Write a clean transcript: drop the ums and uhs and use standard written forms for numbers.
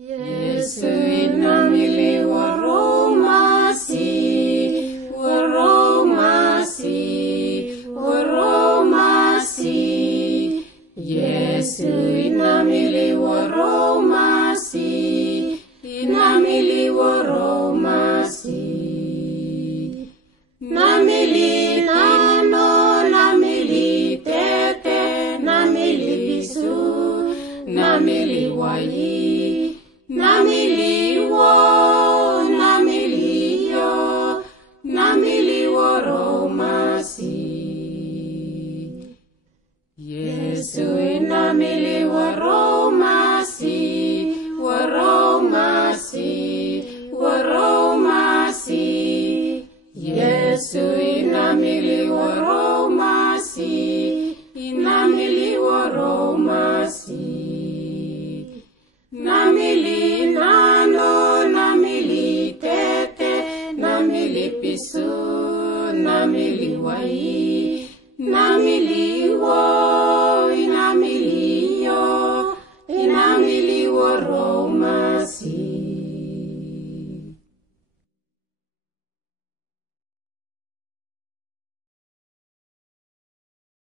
Yesu inamili waromasi, waromasi, waromasi. Yesu inamili waromasi, inamili waromasi. Namili nano, namili tete, namili bisu, namili wai, namili wo, namili yo, namili waromasi. Yesu inamili waromasi, waromasi, waromasi. Yesu inamili waromasi, inamili waromasi. Namili nano, namili tete, namili pisu, namili wai, namili wo.